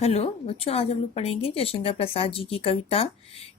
Hello बच्चों, आज हम लोग पढ़ेंगे जयशंकर प्रसाद जी की कविता।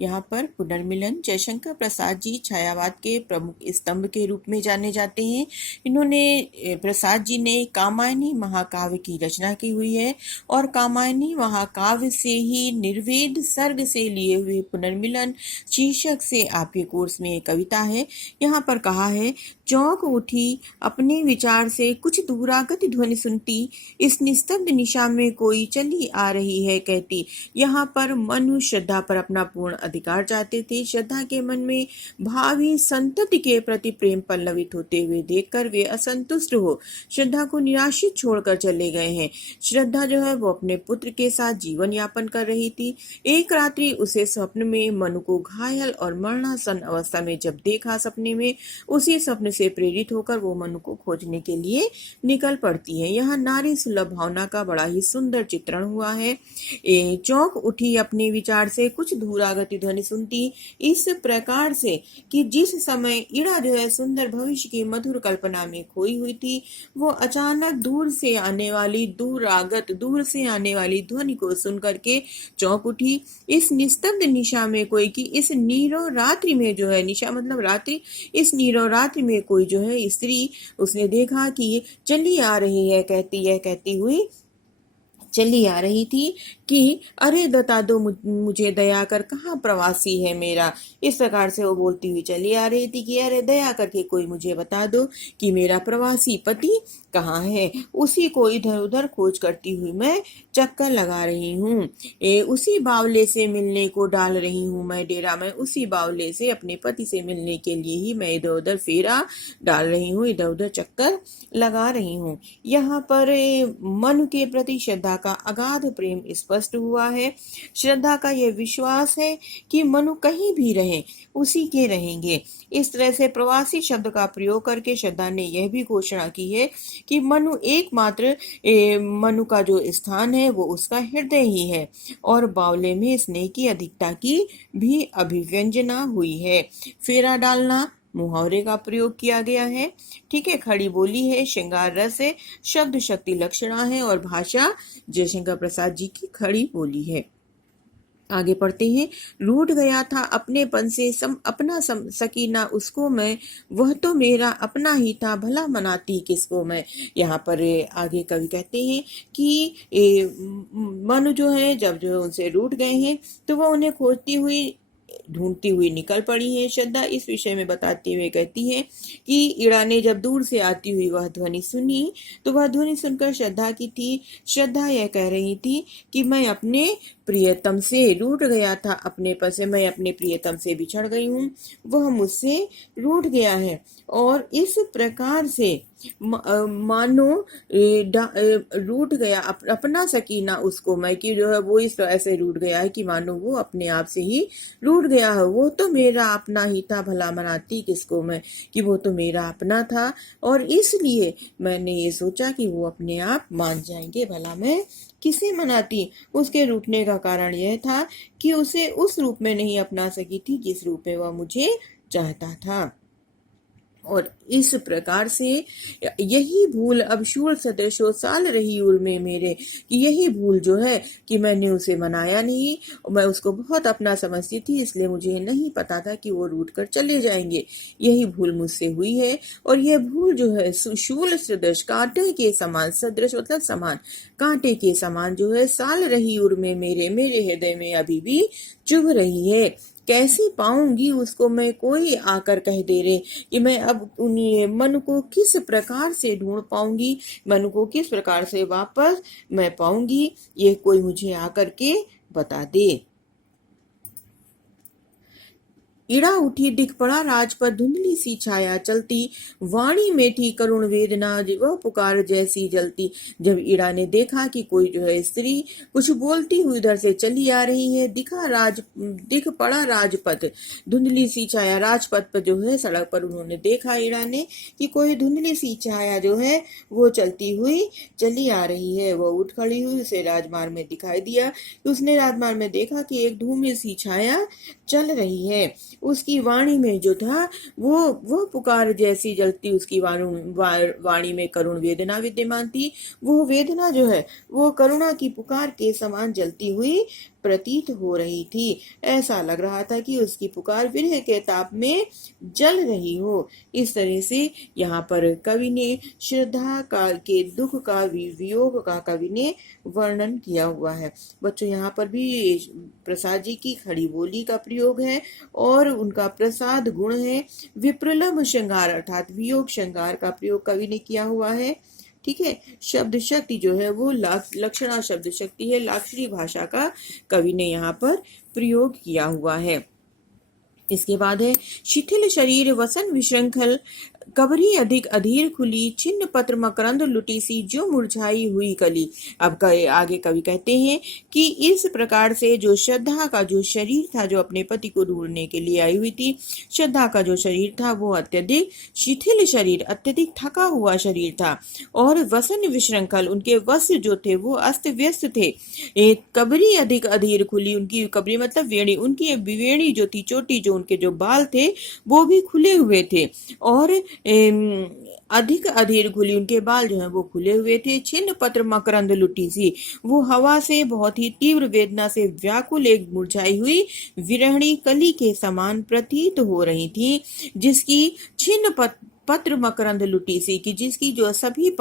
यहाँ पर पुनर्मिलन। जयशंकर प्रसाद जी छायावाद के प्रमुख स्तंभ के रूप में जाने जाते हैं। इन्होंने प्रसाद जी ने कामायनी महाकाव्य की रचना की हुई है और कामायनी महाकाव्य से ही निर्वेद सर्ग से लिए हुए पुनर्मिलन शीर्षक से आपके कोर्स में कविता है। यहाँ पर कहा है, चौंक उठी अपने विचार से कुछ दूरागत ध्वनि सुनती, इस निस्तब्ध निशा में कोई चली आ रही है कहती। यहाँ पर मनु श्रद्धा पर अपना पूर्ण अधिकार चाहते थे। श्रद्धा के मन में भावी संतति के प्रति प्रेम पल्लवित होते हुए देखकर वे असंतुष्ट हो श्रद्धा को निराशित छोड़कर चले गए हैं। श्रद्धा जो है वो अपने पुत्र के साथ जीवन यापन कर रही थी। एक रात्रि उसे स्वप्न में मनु को घायल और मरणासन अवस्था में जब देखा, सपने में उसी स्वप्न से प्रेरित होकर वो मनु को खोजने के लिए निकल पड़ती है। यहाँ नारी सुलभ भावना का बड़ा ही सुंदर चित्रण हुआ है। चौंक उठी अपने विचार से कुछ धूरागति ध्वनि सुनती, इस प्रकार से कि जिस समय इड़ा जो है सुंदर भविष्य की मधुर कल्पना में खोई हुई थी, वो अचानक दूर से आने वाली ध्वनि को सुन करके चौंक उठी। इस निस्तब्ध निशा में कोई कि इस नीरो रात्रि में जो है, निशा मतलब रात्रि, इस नीरो रात्रि में कोई जो है स्त्री उसने देखा कि चली आ रही है, कहती हुई चली आ रही थी कि अरे बता दो मुझे दया कर, कहाँ प्रवासी है मेरा। इस प्रकार से वो बोलती हुई चली आ रही थी कि अरे दया करके कोई मुझे बता दो कि मेरा प्रवासी पति कहाँ है। उसी को इधर उधर खोज करती हुई मैं चक्कर लगा रही हूँ। उसी बावले से मिलने को डाल रही हूँ मैं डेरा। मैं उसी बावले से अपने पति से मिलने के लिए ही मैं इधर उधर फेरा डाल रही हूँ, इधर उधर चक्कर लगा रही हूँ। यहाँ पर मनु के प्रति श्रद्धा का अगाध प्रेम स्पष्ट हुआ है। श्रद्धा का यह विश्वास है कि मनु कहीं भी रहे उसी के रहेंगे। इस तरह से प्रवासी शब्द का प्रयोग करके श्रद्धा ने यह भी घोषणा की है कि मनु एकमात्र मनु का जो स्थान है वो उसका हृदय ही है। और बावले में स्नेह की अधिकता की भी अभिव्यंजना हुई है। फेरा डालना मुहावरे का प्रयोग किया गया है। ठीक है, खड़ी बोली है, श्रृंगार रस है, शब्द शक्ति लक्षणा है और भाषा जयशंकर प्रसाद जी की खड़ी बोली है। आगे पढ़ते हैं। रूठ गया था अपनेपन से सकीना उसको मैं, वह तो मेरा अपना ही था भला मनाती किसको मैं। यहाँ पर आगे कवि कहते हैं कि मनु जो है जब जो उनसे रूठ गए हैं तो वह उन्हें ढूंढती हुई निकल पड़ी है। श्रद्धा इस विषय में बताते हुए कहती है कि इड़ा ने जब दूर से आती हुई वह ध्वनि सुनी तो वह ध्वनि सुनकर श्रद्धा की थी। श्रद्धा यह कह रही थी कि मैं अपने प्रियतम से रूठ गया था, अपने पर से मैं अपने प्रियतम से बिछड़ गई हूँ, वह मुझसे रूठ गया है। और इस प्रकार से मानो रूठ गया अपना सकीना उसको मैं, कि जो है वो इस तरह से रूठ गया है कि मानो वो अपने आप से ही रूठ गया है। वो तो मेरा अपना ही था भला मनाती किसको मैं, कि वो तो मेरा अपना था और इसलिए मैंने ये सोचा कि वो अपने आप मान जाएंगे, भला मैं किसे मनाती। उसके रूठने का कारण यह था कि उसे उस रूप में नहीं अपना सकी थी जिस रूप में वह मुझे चाहता था। और इस प्रकार से यही भूल अब शूल सदृशो साल रही उर्मे मेरे, कि यही भूल जो है कि मैंने उसे मनाया नहीं, मैं उसको बहुत अपना समझती थी, इसलिए मुझे नहीं पता था कि वो रूठ कर चले जाएंगे। यही भूल मुझसे हुई है। और यह भूल जो है शूल सदृश, कांटे के समान, सदृश मतलब समान, कांटे के समान जो है साल रही उर्मे मेरे हृदय में अभी भी चुभ रही है। कैसे पाऊंगी उसको मैं, कोई आकर कह दे रे कि मैं अब मन को किस प्रकार से ढूंढ पाऊंगी, मन को किस प्रकार से वापस मैं पाऊंगी, ये कोई मुझे आकर के बता दे। इड़ा उठी दिख पड़ा राज पर धुंधली सी छाया चलती, वाणी में थी करुण वेदना वह पुकार जैसी जलती। जब इड़ा ने देखा कि कोई जो है स्त्री कुछ बोलती हुई इधर से चली आ रही है, दिख पड़ा राजपथ, धुंधली सी छाया, राजपथ पर जो है सड़क पर उन्होंने देखा इड़ा ने कि कोई धुंधली सी छाया जो है वो चलती हुई चली आ रही है। वह उठ खड़ी हुई, उसे राजमार्ग में दिखाई दिया। उसने राजमार्ग में देखा कि एक धूमिल सी छाया चल रही है। उसकी वाणी में जो था वो पुकार जैसी जलती उसकी वाणी में करुण वेदना विद्यमान थी। वो वेदना जो है वो करुणा की पुकार के समान जलती हुई प्रतीत हो रही थी। ऐसा लग रहा था कि उसकी पुकार विरह के ताप में जल रही हो। इस तरह से यहाँ पर कवि ने श्रद्धा का के दुख का वियोग का कवि ने वर्णन किया हुआ है। बच्चों यहाँ पर भी प्रसाद जी की खड़ी बोली का प्रयोग है और उनका प्रसाद गुण है। विप्रलम्भ श्रृंगार अर्थात वियोग श्रृंगार का प्रयोग कवि ने किया हुआ है। ठीक है, शब्द शक्ति जो है वो लक्षणा शब्द शक्ति है, लाक्षणी भाषा का कवि ने यहाँ पर प्रयोग किया हुआ है। इसके बाद है शिथिल शरीर वसन विशृंखल कबरी अधिक अधीर खुली छिन्न पत्र मकरंद लुटी सी जो मुरझाई हुई कली। अब आगे कवि कहते हैं कि इस प्रकार से जो श्रद्धा का जो शरीर था, जो अपने पति को ढूंढने के लिए आई हुई थी, श्रद्धा का जो शरीर था वो अत्यधिक शिथिल शरीर, अत्यधिक थका हुआ शरीर था और वसन विशृंखल, उनके वस्त्र जो थे वो अस्त व्यस्त थे। कबरी अधिक अधीर खुली, उनकी कबरी मतलब वेणी, उनकी वेणी जो थी चोटी, जो उनके जो बाल थे वो भी खुले हुए थे और अधिक अधीर खुली, उनके बाल जो है वो खुले हुए थे। छिन्न पत्र मकरंद लुटी सी, वो हवा से बहुत ही तीव्र वेदना से व्याकुल एक मुरझाई हुई विरहणी कली के समान प्रतीत हो रही थी, जिसकी छिन्न पत्र मकरंद लुटी सी, की जिसकी जो सभी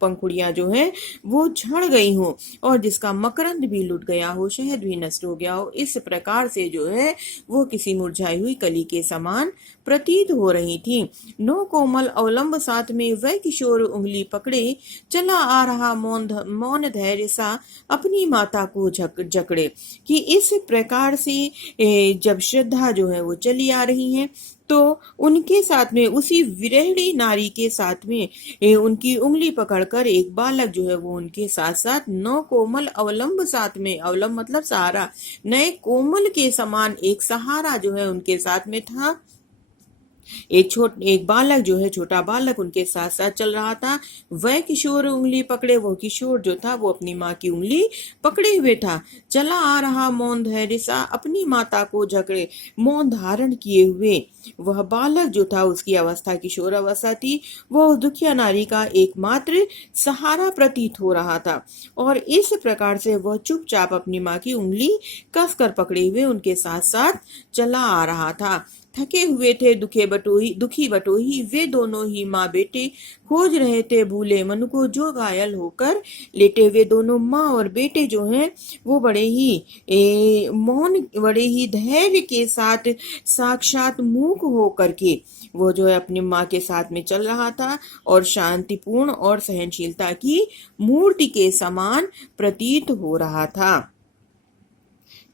पंखुड़ियां जो हैं वो झड़ गई हो और जिसका मकरंद भी लुट गया हो, शहद भी नष्ट हो गया हो। इस प्रकार से जो है वो किसी मुरझाई हुई कली के समान प्रतीत हो रही थी। नो कोमल अवलंब साथ में वह किशोर उंगली पकड़े, चला आ रहा मौन धैर्य सा अपनी माता को जकड़े। कि इस प्रकार से जब श्रद्धा जो है वो चली आ रही है तो उनके साथ में, उसी विरहणी नारी के साथ में उनकी उंगली पकड़कर एक बालक जो है वो उनके साथ साथ नौ कोमल अवलंब साथ में, अवलंब मतलब सहारा, नए कोमल के समान एक सहारा जो है उनके साथ में था। एक बालक जो है, छोटा बालक उनके साथ साथ चल रहा था। वह किशोर उंगली पकड़े, वो किशोर जो था वो अपनी माँ की उंगली पकड़े हुए था। चला आ रहा मौन धैर्य सा अपनी माता को जकड़े, मौन धारण किए हुए वह बालक जो था, उसकी अवस्था किशोर अवस्था थी, वो दुखिया नारी का एकमात्र सहारा प्रतीत हो रहा था और इस प्रकार से वह चुपचाप अपनी माँ की उंगली कसकर पकड़े हुए उनके साथ साथ चला आ रहा था। थके हुए थे दुखी बटोही वे दोनों ही माँ बेटे, खोज रहे थे भूले मन को जो घायल होकर लेटे। वे दोनों माँ और बेटे जो हैं वो बड़े ही मौन, बड़े ही धैर्य के साथ साक्षात मूक हो करके वो जो है अपनी माँ के साथ में चल रहा था और शांतिपूर्ण और सहनशीलता की मूर्ति के समान प्रतीत हो रहा था।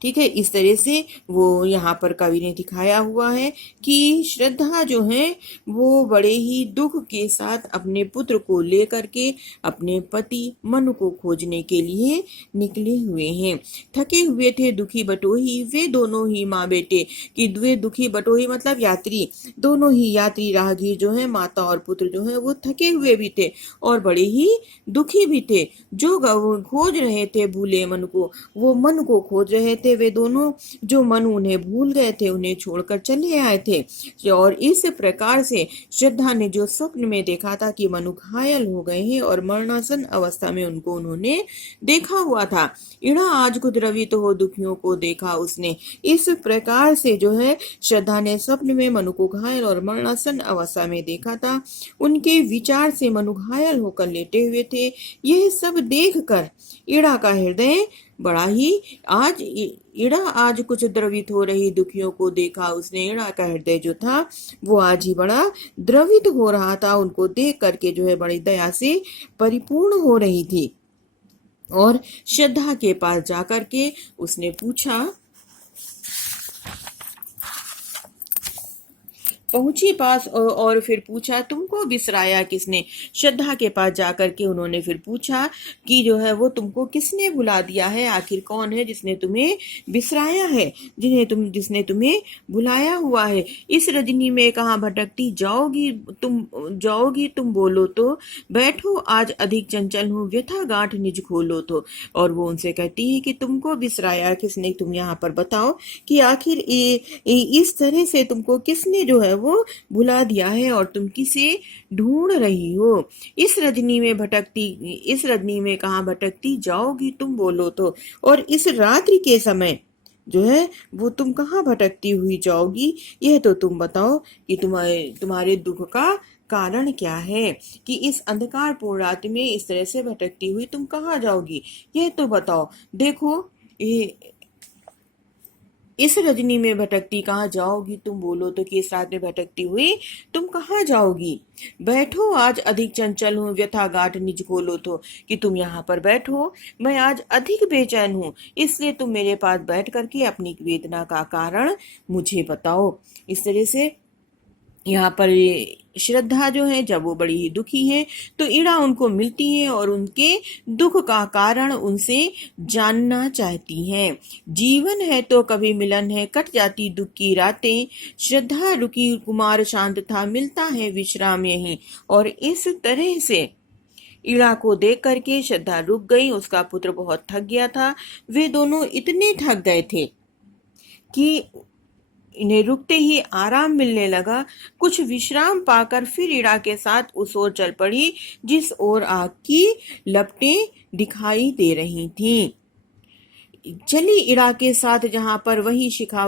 ठीक है, इस तरह से वो यहाँ पर कवि ने दिखाया हुआ है कि श्रद्धा जो है वो बड़े ही दुख के साथ अपने पुत्र को लेकर के अपने पति मनु को खोजने के लिए निकले हुए हैं। थके हुए थे दुखी बटोही वे दोनों ही माँ बेटे, कि वे दुखी बटोही मतलब यात्री, दोनों ही यात्री राहगीर जो है, माता और पुत्र जो है वो थके हुए भी थे और बड़े ही दुखी भी थे। जो खोज रहे थे भूले मन को, वो मन को खोज रहे थे। वे दोनों जो मन उन्हें भूल गए थे, उन्हें छोड़कर चले आए थे। और इस प्रकार से श्रद्धा ने जो स्वप्न में देखा था कि मनु घायल हो गए हैं और मरणासन अवस्था में उनको उन्होंने देखा हुआ था। इड़ा आज को द्रवित हो दुखियों को देखा उसने। इस प्रकार से जो है श्रद्धा ने स्वप्न में मनु को घायल और मरणासन अवस्था में देखा था। उनके विचार से मनु घायल होकर लेटे हुए थे। यह सब देख कर इड़ा का हृदय बड़ा ही इड़ा आज कुछ द्रवित हो रही दुखियों को देखा उसने। इड़ा का हृदय जो था वो आज ही बड़ा द्रवित हो रहा था, उनको देख करके जो है बड़ी दया से परिपूर्ण हो रही थी। और श्रद्धा के पास जाकर के उसने पूछा, पहुंची पास और फिर पूछा तुमको बिसराया किसने। श्रद्धा के पास जाकर के उन्होंने फिर पूछा कि जो है वो तुमको किसने बुला दिया है, आखिर कौन है जिसने तुम्हें बिसराया है, जिसने तुम्हें बुलाया हुआ है। इस रजनी में कहाँ भटकती जाओगी तुम बोलो तो, बैठो आज अधिक चंचल हूँ व्यथा गांठ निज खोलो तो। और वो उनसे कहती है कि तुमको बिसराया किसने, तुम यहाँ पर बताओ कि आखिर इस तरह से तुमको किसने जो है वो भुला दिया है और तुम किसे ढूंढ रही हो। इस रजनी में कहाँ भटकती जाओगी तुम बोलो तो, और इस रात्रि के समय जो है वो तुम कहाँ भटकती हुई जाओगी, यह तो तुम बताओ कि तुम्हारे दुख का कारण क्या है, कि इस अंधकारपूर्ण रात में इस तरह से भटकती हुई तुम कहाँ जाओगी, यह तो बताओ। देखो इस रजनी में भटकती कहाँ जाओगी तुम बोलो तो, कि इस रात में भटकती हुई तुम कहाँ जाओगी। बैठो आज अधिक चंचल हूँ व्यथा गांठ निज खोलो तो, कि तुम यहाँ पर बैठो, मैं आज अधिक बेचैन हूँ, इसलिए तुम मेरे पास बैठ करके अपनी वेदना का कारण मुझे बताओ। इस तरह से यहाँ पर श्रद्धा जो है जब वो बड़ी ही दुखी है तो इड़ा उनको मिलती है और उनके दुख का कारण उनसे जानना चाहती हैं। जीवन है तो कभी मिलन है, कट जाती दुख की रातें, श्रद्धा रुकी कुमार शांत था, मिलता है विश्राम यहीं। और इस तरह से इड़ा को देख करके श्रद्धा रुक गई, उसका पुत्र बहुत थक गया था। वे दोनों इतने थक गए थे कि इन्हें रुकते ही आराम मिलने लगा। कुछ विश्राम पाकर फिर इड़ा के साथ उस ओर चल पड़ी जिस ओर आग की लपटें दिखाई दे रही थीं। चली इड़ा के साथ जहां पर वही शिखा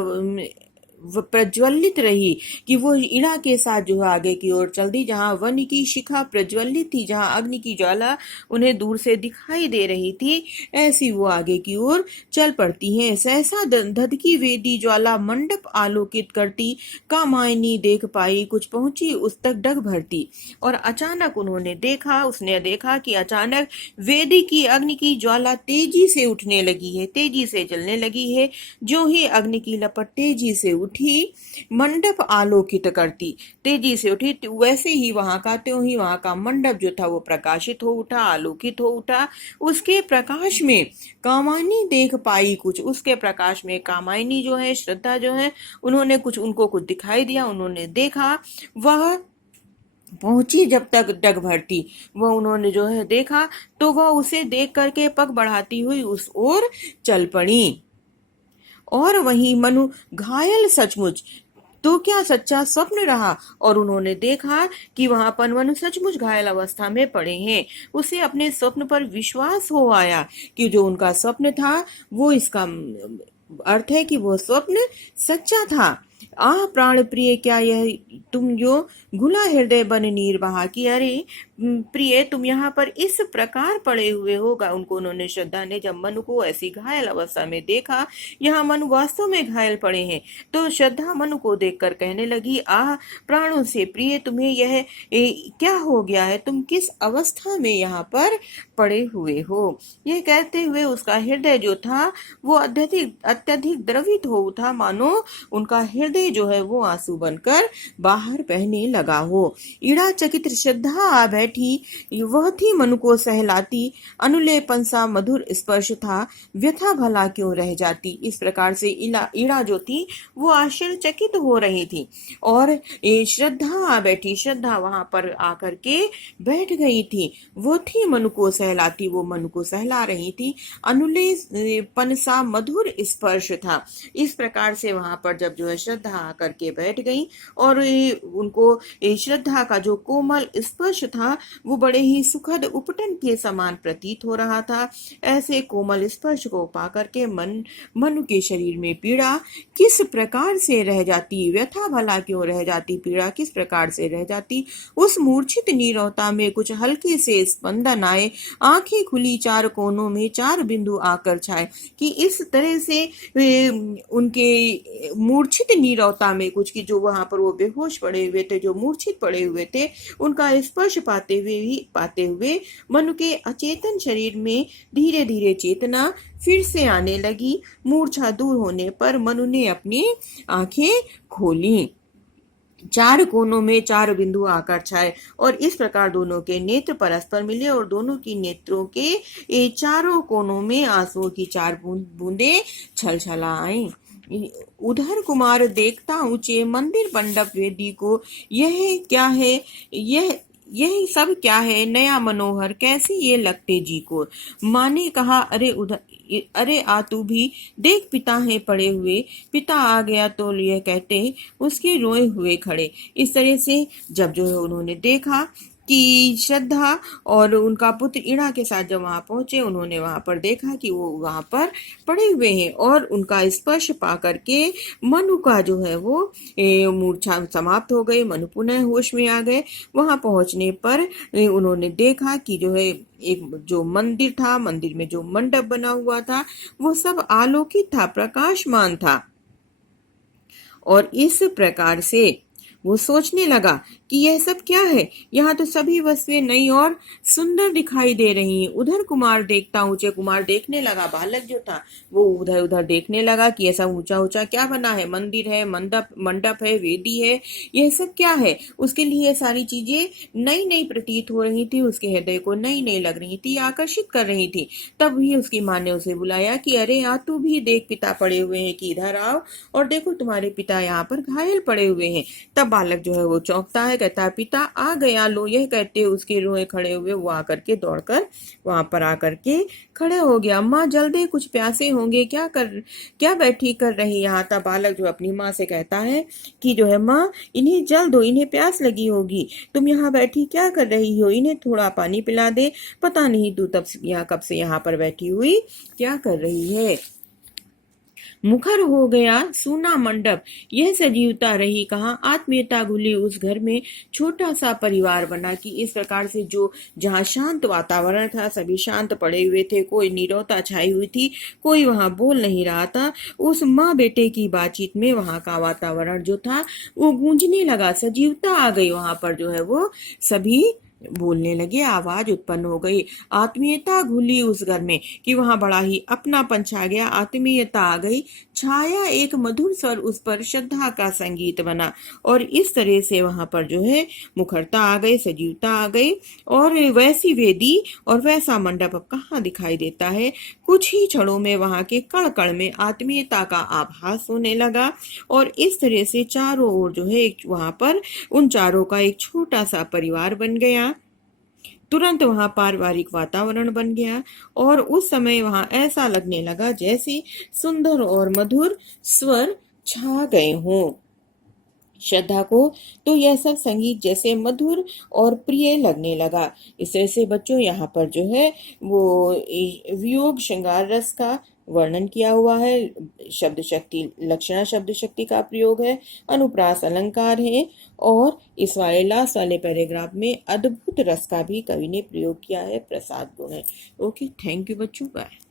प्रज्वलित रही, कि वो इड़ा के साथ जो है आगे की ओर चल दी जहां वन की शिखा प्रज्वलित थी, जहां अग्नि की ज्वाला उन्हें दूर से दिखाई दे रही थी, ऐसी वो आगे की ओर चल पड़ती हैं। सहसा धधकी वेदी ज्वाला मंडप आलोकित करती, कामायनी देख पाई कुछ पहुंची उस तक डग भरती। और अचानक उसने देखा कि अचानक वेदी की अग्नि की ज्वाला तेजी से उठने लगी है, तेजी से जलने लगी है। जो ही अग्नि की लपट तेजी से उठी मंडप आलोकित करती, तेजी से उठी, वैसे ही त्यों ही वहां का मंडप जो था वो प्रकाशित हो उठा, आलोकित हो उठा। उसके प्रकाश में कामायनी देख पाई कुछ, उसके प्रकाश में कामायनी जो है, श्रद्धा जो है, उनको कुछ दिखाई दिया, उन्होंने देखा। वह पहुंची जब तक डग भरती, वह उन्होंने जो है देखा तो वह उसे देख करके पग बढ़ाती हुई उस ओर चल पड़ी। और वहीं मनु घायल सचमुच, तो क्या सच्चा स्वप्न रहा, और उन्होंने देखा कि वहां पर मनु सचमुच घायल अवस्था में पड़े हैं। उसे अपने स्वप्न पर विश्वास हो आया कि जो उनका स्वप्न था वो, इसका अर्थ है कि वो स्वप्न सच्चा था। आह प्राण प्रिय क्या यह तुम जो घुला हृदय बन नीर बहा, कि अरे प्रिय तुम यहाँ पर इस प्रकार पड़े हुए होगा। उन्होंने श्रद्धा ने जब मनु को ऐसी घायल अवस्था में देखा, यहाँ मनु वास्तव में घायल पड़े हैं, तो श्रद्धा मनु को देखकर कहने लगी, आह प्राणों से प्रिय तुम्हें यह क्या हो गया है, तुम किस अवस्था में यहाँ पर पड़े हुए हो। यह कहते हुए उसका हृदय जो था वो अत्यधिक द्रवित हो उठा, मानो उनका हृदय जो है वो आंसू बनकर बाहर बहने लगा हो। इड़ा चकित श्रद्धा आ बैठी, वह थी मनु को सहलाती, अनुलेपन सा मधुर स्पर्श था, व्यथा भला क्यों रह जाती। इस प्रकार से इड़ा जो थी वो आश्चर्यचकित हो रही थी और श्रद्धा आ बैठी, श्रद्धा वहां पर आकर के बैठ गई थी। वो थी मनु को सहलाती, वो मनु को सहला रही थी, अनुलेपन सा मधुर स्पर्श था। इस प्रकार से वहां पर जब जो है श्रद्धा आकर के बैठ गई और उनको श्रद्धा का जो कोमल स्पर्श था वो बड़े ही सुखद उपटन के समान प्रतीत हो रहा था। ऐसे कोमल स्पर्श को पाकर के मनु के शरीर में पीड़ा किस प्रकार से रह जाती, व्यथा भला क्यों रह जाती, पीड़ा किस प्रकार से रह जाती। उस मूर्छित नीरवता में कुछ हल्के से स्पंदन आए, आंखें खुली, चार कोनों में चार बिंदु आकर छाए, कि इस तरह से उनके मूर्छित नीरवता में कुछ, की जो वहां पर वो बेहोश पड़े हुए थे, जो मूर्छित पड़े हुए थे, उनका स्पर्श पाते हुए मनु के अचेतन शरीर में धीरे धीरे चेतना फिर से आने लगी। मूर्छा दूर होने पर मनु ने अपनी आंखें खोली। चार कोनों में चार बिंदु आकर छाए और इस प्रकार दोनों के नेत्र परस्पर मिले और दोनों की नेत्रों के चारों कोनों में आंसुओं की चार बूंदें छलछला आईं। उधर कुमार देखता ऊंचे मंदिर मंडप वेदी को, यह क्या है, यह सब क्या है, नया मनोहर कैसे ये लगते जी को। माँ ने कहा, अरे आ तू भी देख, पिता है पड़े हुए। पिता आ गया तो यह कहते उसके रोए हुए खड़े। इस तरह से जब जो है उन्होंने देखा कि श्रद्धा और उनका पुत्र इणा के साथ जब वहां पहुंचे, उन्होंने वहां पर देखा कि वो वहां पर पड़े हुए हैं और उनका स्पर्श पा करके मनु का जो है वो मूर्छा समाप्त हो गई। मनु पुनः होश में आ गए। वहां पहुंचने पर उन्होंने देखा कि जो है एक जो मंदिर था, मंदिर में जो मंडप बना हुआ था वो सब आलोकित था, प्रकाशमान था। और इस प्रकार से वो सोचने लगा कि यह सब क्या है, यहाँ तो सभी वस्तुएं नई और सुंदर दिखाई दे रही हैं। उधर कुमार देखता ऊंचे, कुमार देखने लगा, बालक जो था वो उधर उधर देखने लगा कि ऐसा ऊंचा ऊंचा क्या बना है, मंदिर है, मंडप है, वेदी है, यह सब क्या है। उसके लिए ये सारी चीजें नई नई प्रतीत हो रही थी, उसके हृदय को नई नई लग रही थी, आकर्षित कर रही थी। तब भी उसकी माँ ने उसे बुलाया कि अरे आ तू भी देख, पिता पड़े हुए हैं, कि इधर आओ और देखो तुम्हारे पिता यहाँ पर घायल पड़े हुए हैं। तब बालक जो है वो चौंकता है, कहता है पिता आ गया लो। यह कहते उसके रोए खड़े हुए वो आकर के दौड़कर वहां पर आकर के खड़े हो गया। माँ जल्दी, कुछ प्यासे होंगे, क्या बैठी कर रही यहाँ। तब बालक जो अपनी माँ से कहता है कि जो है माँ, इन्हें जल दो, इन्हें प्यास लगी होगी, तुम यहाँ बैठी क्या कर रही हो, इन्हें थोड़ा पानी पिला दे। पता नहीं तू तब कब से यहाँ पर बैठी हुई क्या कर रही है। मुखर हो गया सूना मंडप, यह सजीवता रही कहाँ। आत्मीयता घुली उस घर में, छोटा सा परिवार बना। कि इस प्रकार से जो जहाँ शांत वातावरण था, सभी शांत पड़े हुए थे, कोई नीरवता छाई हुई थी, कोई वहां बोल नहीं रहा था। उस माँ बेटे की बातचीत में वहां का वातावरण जो था वो गूंजने लगा, सजीवता आ गई वहां पर, जो है वो सभी बोलने लगे, आवाज उत्पन्न हो गई। आत्मीयता घुली उस घर में, कि वहां बड़ा ही अपनापन छा गया, आत्मीयता आ गई, छाया एक मधुर स्वर उस पर श्रद्धा का संगीत बना। और इस तरह से वहां पर जो है मुखरता आ गई, सजीवता आ गई। और वैसी वेदी और वैसा मंडप अब कहाँ दिखाई देता है। कुछ ही क्षणों में वहां के कण कण में आत्मीयता का आभास होने लगा। और इस तरह से चारों ओर जो है वहां पर उन चारों का एक छोटा सा परिवार बन गया। तुरंत वहां पारिवारिक वातावरण बन गया और उस समय वहां ऐसा लगने लगा जैसे सुंदर और मधुर स्वर छा गए हों। श्रद्धा को तो यह सब संगीत जैसे मधुर और प्रिय लगने लगा। इस तरह से बच्चों यहाँ पर जो है वो वियोग श्रृंगार रस का वर्णन किया हुआ है। शब्द शक्ति, लक्षणा शब्द शक्ति का प्रयोग है, अनुप्रास अलंकार है और इस वाले लास्ट वाले पैराग्राफ में अद्भुत रस का भी कवि ने प्रयोग किया है, प्रसाद गुण है। ओके, थैंक यू बच्चों, बाय।